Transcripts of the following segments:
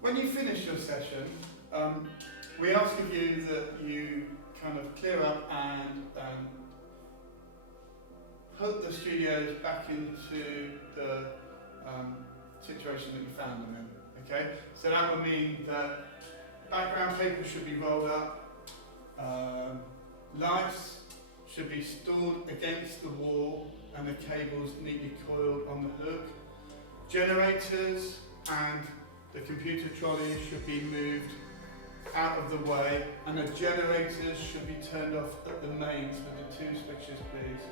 When you finish your session, we ask of you that you kind of clear up and put the studios back into the situation that you found them in. Okay, so that would mean that background paper should be rolled up, lights should be stored against the wall and the cables neatly coiled on the hook. Generators and the computer trolley should be moved out of the way, and the generators should be turned off at the mains with the two switches, please.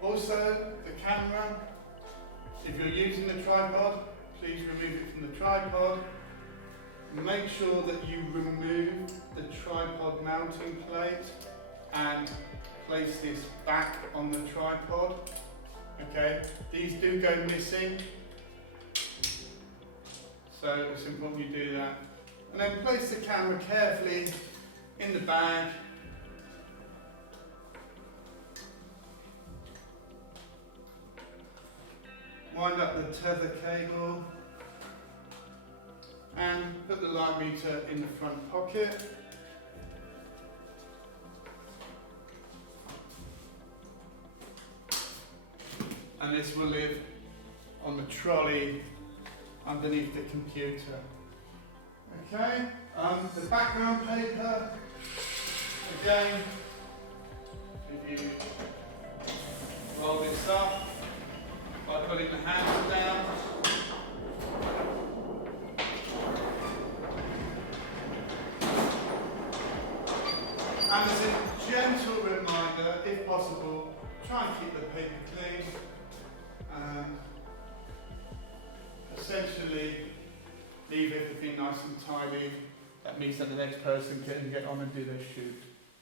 Also, the camera, if you're using the tripod, please remove it from the tripod. Make sure that you remove the tripod mounting plate and place this back on the tripod. Okay, these do go missing, so it's important you do that. And then place the camera carefully in the bag. Wind up the tether cable and put the light meter in the front pocket. And this will live on the trolley underneath the computer. Okay, the background paper, again, if you roll this up by putting the handle down, and as a gentle reminder, if possible, try and keep the paper clean. Essentially, leave everything nice and tidy. That means that the next person can get on and do their shoot.